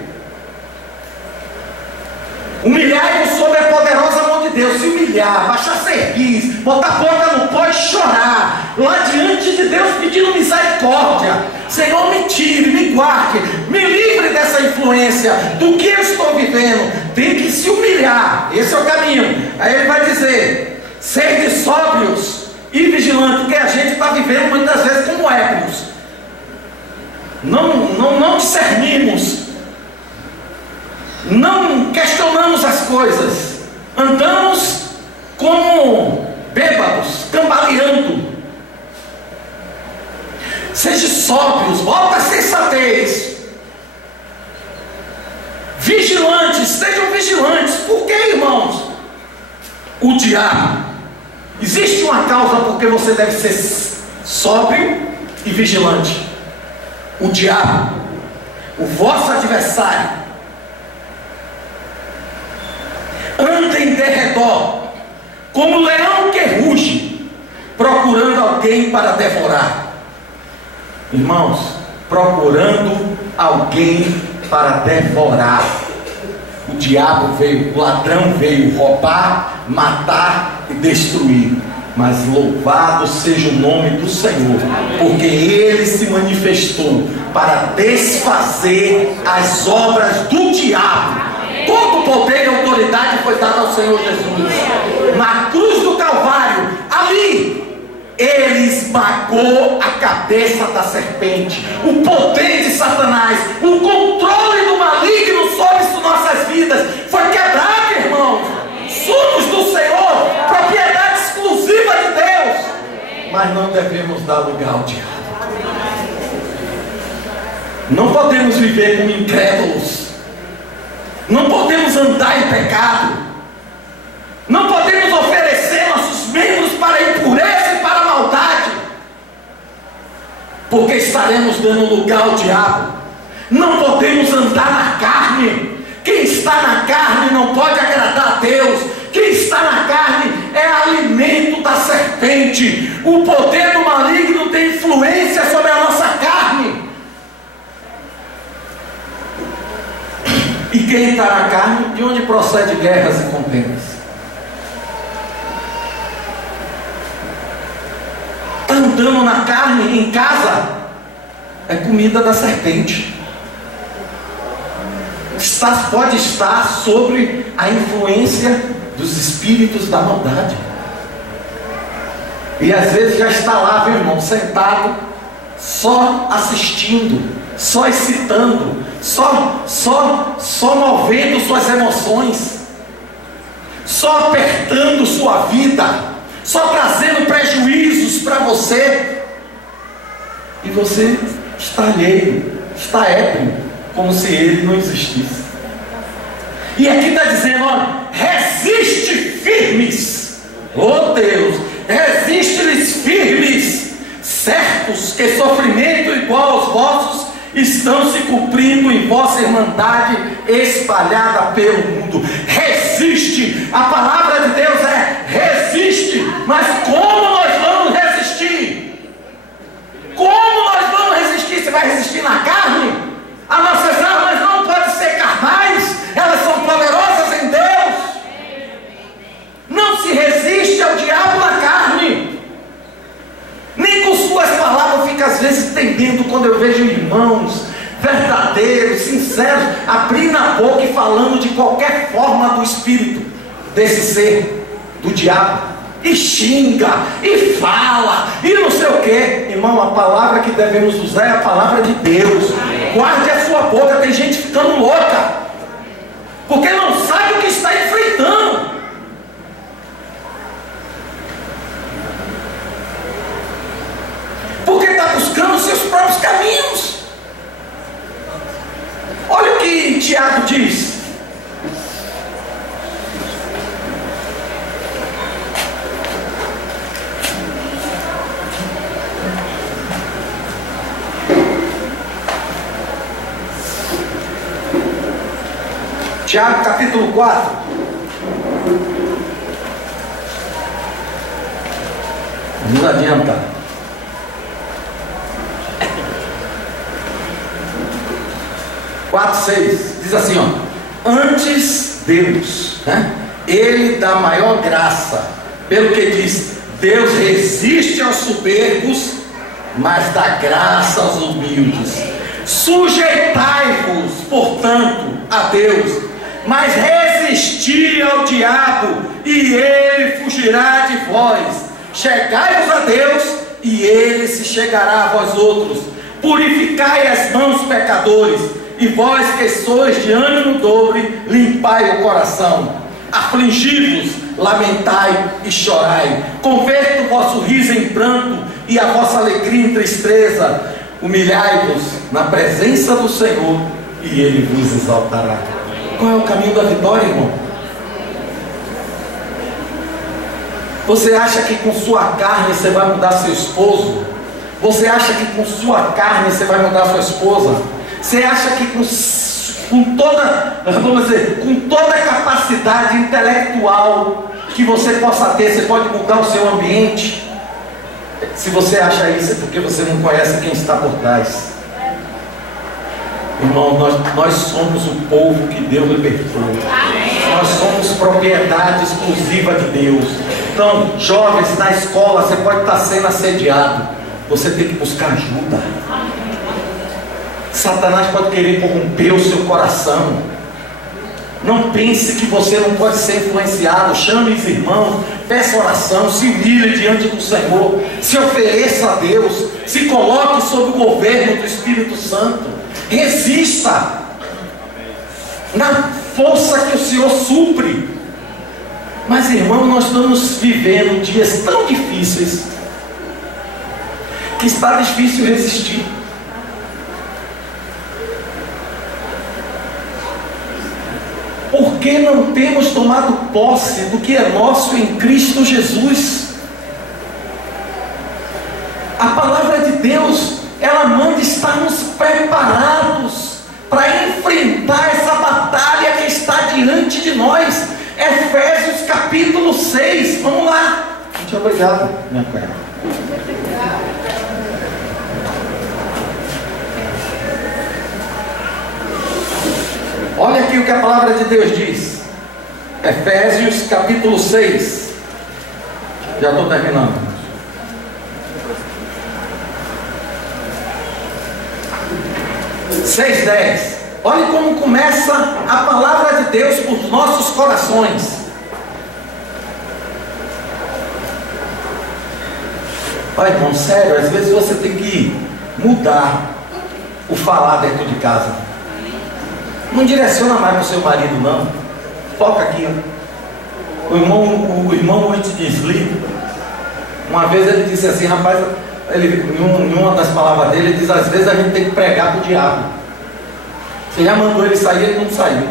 Humilhai-vos sob a poderosa mão de Deus. Se humilhar, baixar cerviz, botar a boca no pó e chorar lá diante de Deus, pedindo misericórdia. Senhor, me tire, me guarde, me livre dessa influência do que eu estou vivendo. Tem que se humilhar, esse é o caminho. Aí ele vai dizer: sede sóbrios e vigilantes, porque a gente está vivendo muitas vezes como ébrios. Não discernimos, não questionamos as coisas, andamos como bêbados, cambaleando. Seja sóbrios, volta a sensatez. Vigilantes, sejam vigilantes. Por que, irmãos? O diabo, existe uma causa porque você deve ser sóbrio e vigilante. O diabo, o vosso adversário, anda em derredor, como leão que ruge, procurando alguém para devorar. Irmãos, procurando alguém para devorar. O diabo veio, o ladrão veio roubar, matar e destruir. Mas louvado seja o nome do Senhor, porque Ele se manifestou para desfazer as obras do diabo. Todo poder e autoridade foi dado ao Senhor Jesus. Na cruz do Calvário, ali, Ele esmagou a cabeça da serpente. O poder de Satanás, o controle do maligno sobre as nossas vidas foi quebrado, irmãos. Somos do Senhor, propriedade exclusiva de Deus. Mas não devemos dar lugar ao diabo. Não podemos viver como incrédulos. Não podemos andar em pecado. Não podemos oferecer nossos membros para a impureza e para a maldade, porque estaremos dando lugar ao diabo. Não podemos andar na carne. Quem está na carne não pode agradar a Deus. Quem está na carne é alimento da serpente. O poder do maligno tem influência sobre a nossa carne. E quem está na carne, de onde procede guerras e contendas? Está andando na carne em casa, é comida da serpente. Pode estar sobre a influência dos espíritos da maldade. E às vezes já está lá, meu irmão, sentado, só assistindo, só excitando, só movendo suas emoções, só apertando sua vida, só trazendo prejuízos para você. E você está alheio, está ébrio, como se ele não existisse. E aqui está dizendo, olha, resiste firmes, oh Deus, resiste-lhes firmes, certos que sofrimento igual aos vossos estão se cumprindo em vossa irmandade espalhada pelo mundo. Resiste, a palavra de Deus é resiste, mas como nós vamos resistir? Como nós vamos resistir? Você vai resistir na carne? As nossas armas não podem ser carnais, elas são poderosas em Deus. Não se resiste ao diabo na carne, nem com suas palavras. Fica às vezes entendendo quando eu vejo irmãos verdadeiros, sinceros, abrindo a boca e falando de qualquer forma do espírito desse ser, do diabo. e xinga, e fala, e não sei o que. Irmão, a palavra que devemos usar é a palavra de Deus. Guarde a sua boca. Tem gente ficando louca, porque não sabe o que está enfrentando. Porque está buscando os seus próprios caminhos. Olha o que Tiago diz. Tiago capítulo 4. Não adianta. (4, 6) diz assim, ó: antes Deus, né? Ele dá maior graça, pelo que diz: Deus resiste aos soberbos, mas dá graça aos humildes. Sujeitai-vos, portanto, a Deus, mas resisti ao diabo, e ele fugirá de vós. Chegai-vos a Deus, e ele se chegará a vós outros. Purificai as mãos, pecadores, e vós que sois de ânimo dobre, limpai o coração. Afligidos, lamentai e chorai. Converta o vosso riso em pranto e a vossa alegria em tristeza. Humilhai-vos na presença do Senhor, e ele vos exaltará. Qual é o caminho da vitória, irmão? Você acha que com sua carne você vai mudar seu esposo? Você acha que com sua carne você vai mudar sua esposa? Você acha que com toda, vamos dizer, com toda a capacidade intelectual que você possa ter, você pode mudar o seu ambiente? Se você acha isso, é porque você não conhece quem está por trás. Irmão, nós somos o povo que Deus libertou. Nós somos propriedade exclusiva de Deus. Então, jovens, na escola você pode estar sendo assediado, você tem que buscar ajuda. Satanás pode querer corromper o seu coração. Não pense que você não pode ser influenciado. Chame os irmãos, peça oração, se humilhe diante do Senhor, se ofereça a Deus, se coloque sob o governo do Espírito Santo. Resista na força que o Senhor supre. Mas, irmão, nós estamos vivendo dias tão difíceis que está difícil resistir. Porque não temos tomado posse do que é nosso em Cristo Jesus. A palavra de Deus, ela manda estarmos preparados para enfrentar essa batalha que está diante de nós. Efésios capítulo 6, vamos lá. Muito obrigado, minha cara. Olha aqui o que a palavra de Deus diz. Efésios capítulo 6. Já estou terminando. (6, 10). Olha como começa a palavra de Deus por nossos corações. Olha, irmão, sério, às vezes você tem que mudar o falar dentro de casa. Não direciona mais para o seu marido, não. Foca aqui, ó. O irmão Whitney Smith, uma vez ele disse assim, rapaz, em uma das palavras dele, ele diz: às vezes a gente tem que pregar para o diabo. Você já mandou ele sair, ele não saiu.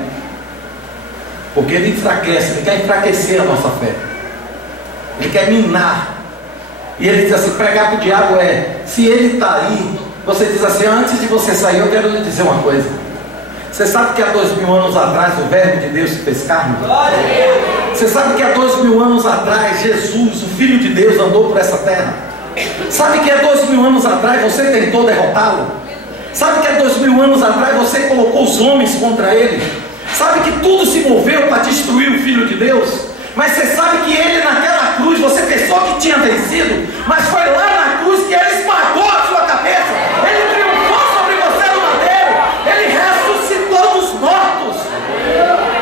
Porque ele enfraquece, ele quer enfraquecer a nossa fé. Ele quer minar. E ele diz assim: pregar para o diabo é, se ele está aí, você diz assim: antes de você sair, eu quero lhe dizer uma coisa. Você sabe que há 2000 anos atrás o verbo de Deus se fez carne? Você sabe que há 2000 anos atrás Jesus, o Filho de Deus, andou por essa terra? Sabe que há 2000 anos atrás você tentou derrotá-lo? Sabe que há 2000 anos atrás você colocou os homens contra ele? Sabe que tudo se moveu para destruir o Filho de Deus? Mas você sabe que ele naquela cruz, você pensou que tinha vencido, mas foi lá na cruz que ele esmagou a sua cabeça. Ele triunfou sobre você no madeiro. Ele ressuscitou dos mortos.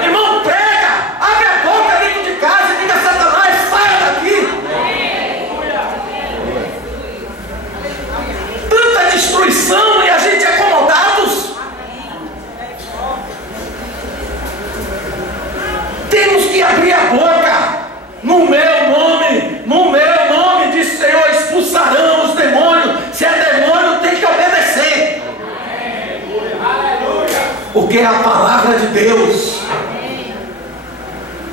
Irmão, prega, abre a boca dentro de casa e diga: Satanás, saia daqui. destruição e a gente é acomodados. Temos que abrir a boca. No meu nome, diz o Senhor, expulsarão os demônios. Se é demônio, tem que obedecer. Porque é a palavra de Deus.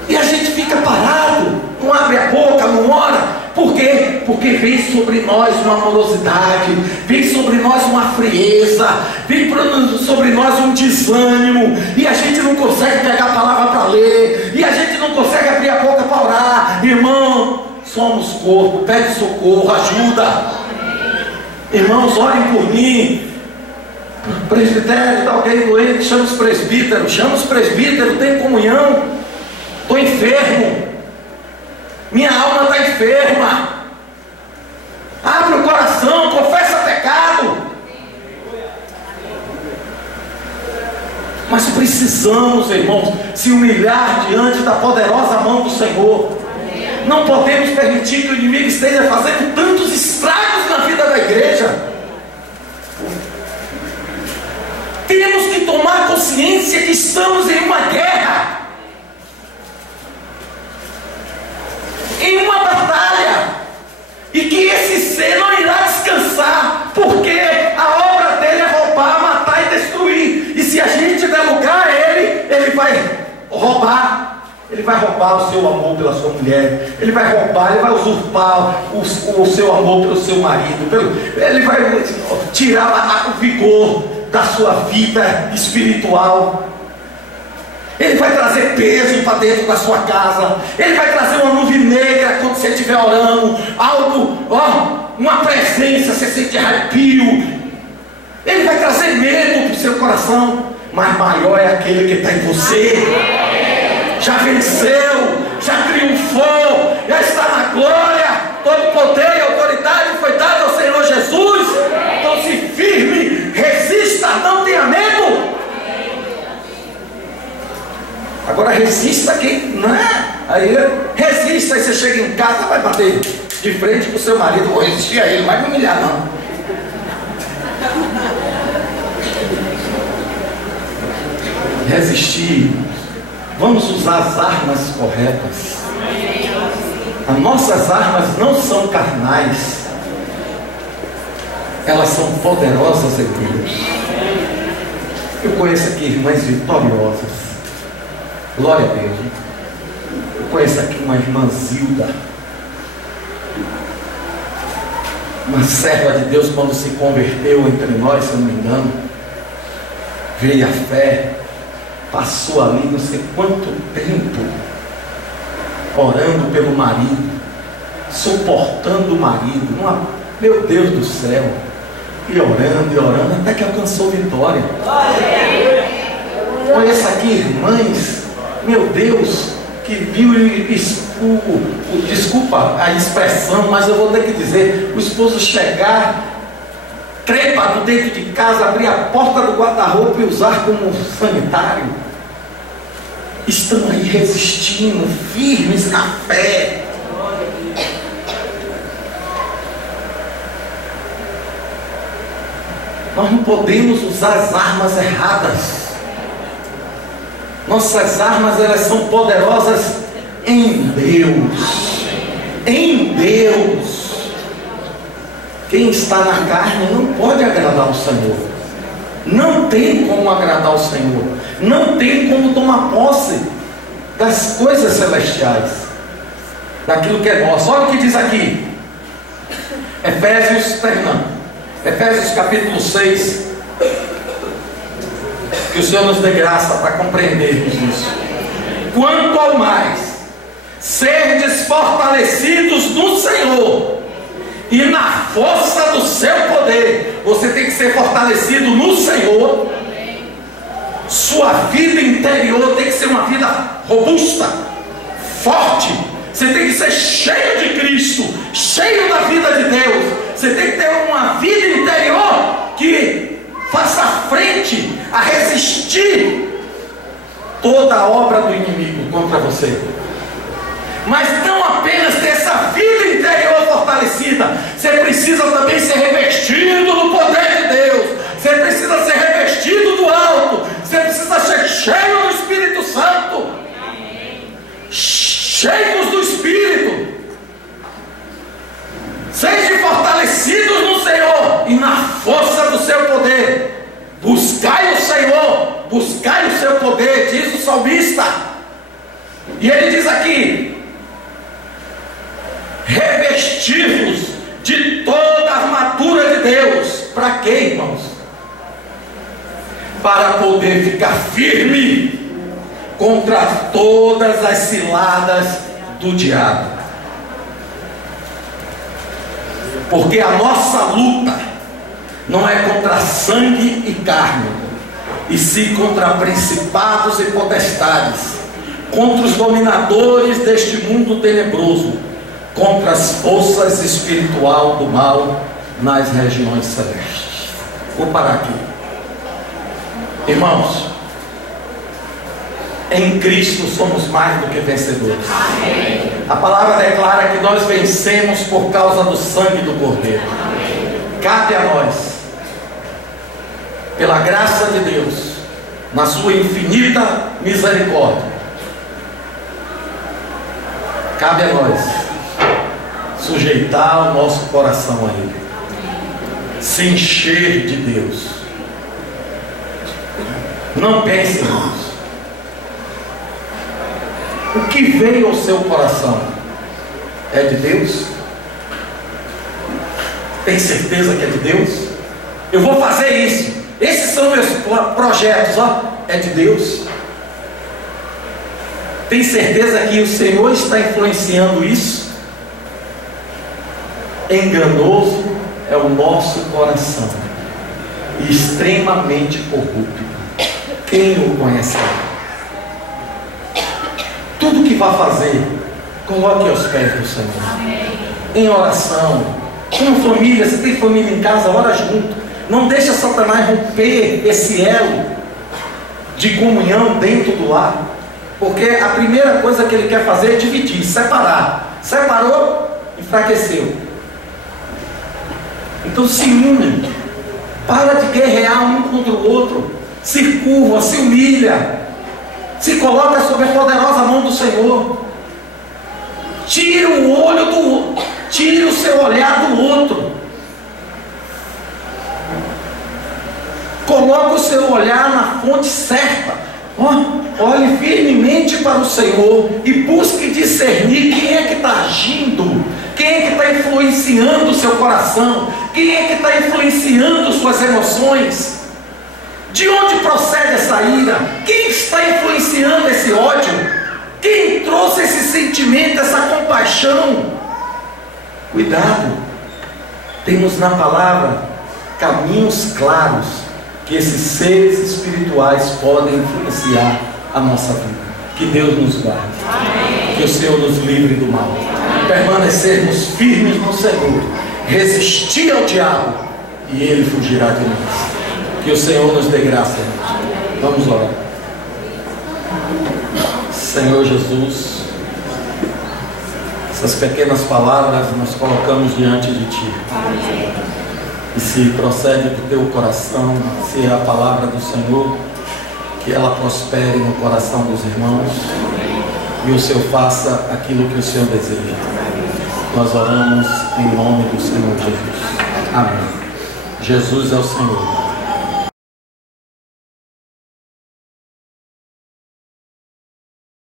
E a gente fica parado, não abre a boca, não ora. Por quê? Porque vem sobre nós uma morosidade, vem sobre nós uma frieza, vem sobre nós um desânimo, e a gente não consegue pegar a palavra para ler, e a gente não consegue abrir a boca para orar. Irmão, somos corpo, pede socorro, ajuda. Irmãos, orem por mim. Presbitério, está alguém doente, chama os presbíteros, tem comunhão. Estou enfermo, minha alma está enferma. Abre o coração, confessa pecado. Mas precisamos, irmãos, se humilhar diante da poderosa mão do Senhor. Não podemos permitir que o inimigo esteja fazendo tantos estragos na vida da igreja. Temos que tomar consciência que estamos em uma guerra, em uma batalha, e que esse ser não irá descansar, porque a obra dele é roubar, matar e destruir. E se a gente der lugar a ele vai roubar. Ele vai roubar o seu amor pela sua mulher, ele vai roubar, ele vai usurpar o seu amor pelo seu marido, ele vai tirar o vigor da sua vida espiritual. Ele vai trazer peso para dentro da sua casa. Ele vai trazer uma nuvem negra quando você estiver orando. Algo, uma presença, você sente arrepio. Ele vai trazer medo para o seu coração. Mas maior é aquele que está em você. Já venceu, já triunfou, já está na glória. Todo poder e autoridade foi dado ao Senhor Jesus. Então se firme, resista, não tenha medo. Agora resista quem não é. Aí resista, aí você chega em casa, vai bater de frente com o seu marido. Vou resistir a ele, não vai me humilhar não. Resistir. Vamos usar as armas corretas. As nossas armas não são carnais, elas são poderosas em Deus. Eu conheço aqui irmãs vitoriosas. Glória a Deus. Eu conheço aqui uma irmã Zilda, uma serva de Deus, quando se converteu entre nós, se eu não me engano, veio a fé, passou ali não sei quanto tempo orando pelo marido, suportando o marido, meu Deus do céu, e orando, até que alcançou vitória. Conheço aqui irmãs, meu Deus, que viu desculpa a expressão, mas eu vou ter que dizer, o esposo chegar trepado dentro de casa, abrir a porta do guarda-roupa e usar como sanitário. Estão aí resistindo, firmes na fé. Nós não podemos usar as armas erradas. Nossas armas, elas são poderosas em Deus. Em Deus. Quem está na carne não pode agradar o Senhor. Não tem como agradar o Senhor. Não tem como tomar posse das coisas celestiais, daquilo que é nosso. Olha o que diz aqui, Efésios capítulo 6. Que o Senhor nos dê graça para compreendermos isso. Quanto ao mais, serdes fortalecidos no Senhor e na força do seu poder. Você tem que ser fortalecido no Senhor. Sua vida interior tem que ser uma vida robusta, forte. Você tem que ser cheio de Cristo, cheio da vida de Deus. Você tem que ter uma vida interior que faça frente a resistir toda a obra do inimigo contra você. Mas não apenas ter essa vida interior fortalecida, você precisa também ser revestido do poder de Deus. seu poder. Buscai o Senhor, buscai o seu poder, diz o salmista. E ele diz aqui: revesti-vos de toda a armadura de Deus. Para quê, irmãos? Para poder ficar firme contra todas as ciladas do diabo. Porque a nossa luta não é contra sangue e carne, e sim contra principados e potestades, contra os dominadores deste mundo tenebroso, contra as forças espirituais do mal nas regiões celestes. Vou parar aqui. Irmãos, em Cristo somos mais do que vencedores. Amém. A palavra declara que nós vencemos por causa do sangue do Cordeiro. Amém. Cabe a nós, pela graça de Deus, na sua infinita misericórdia, cabe a nós sujeitar o nosso coração a Ele, se encher de Deus. Não pense, irmãos, o que veio ao seu coração é de Deus? Tem certeza que é de Deus? Eu vou fazer isso, esses são meus projetos, ó, é de Deus? Tem certeza que o Senhor está influenciando isso? Enganoso é o nosso coração, e extremamente corrupto. Quem o conhecerá? Tudo que vá fazer, coloque aos pés do Senhor. Amém. Em oração, com família. Você tem família em casa, ora junto. Não deixa Satanás romper esse elo de comunhão dentro do lar, porque a primeira coisa que ele quer fazer é dividir, separar. Separou, enfraqueceu. Então se une, para de guerrear um contra o outro, se curva, se humilha, se coloca sob a poderosa mão do Senhor. Tira o olho do outro, tire o seu olhar do outro, coloque o seu olhar na fonte certa. Olhe firmemente para o Senhor e busque discernir quem é que está agindo, quem é que está influenciando o seu coração, quem é que está influenciando suas emoções, de onde procede essa ira, quem está influenciando esse ódio, quem trouxe esse sentimento, essa compaixão. Cuidado, temos na palavra caminhos claros que esses seres espirituais podem influenciar a nossa vida. Que Deus nos guarde. Amém. Que o Senhor nos livre do mal. Amém. Permanecermos firmes no Senhor, resistir ao diabo e ele fugirá de nós. Que o Senhor nos dê graça. Vamos orar. Senhor Jesus, essas pequenas palavras nós colocamos diante de Ti. Amém. E se procede do Teu coração, se é a palavra do Senhor, que ela prospere no coração dos irmãos. Amém. E o Senhor faça aquilo que o Senhor deseja. Nós oramos em nome do Senhor Jesus. Amém. Jesus é o Senhor.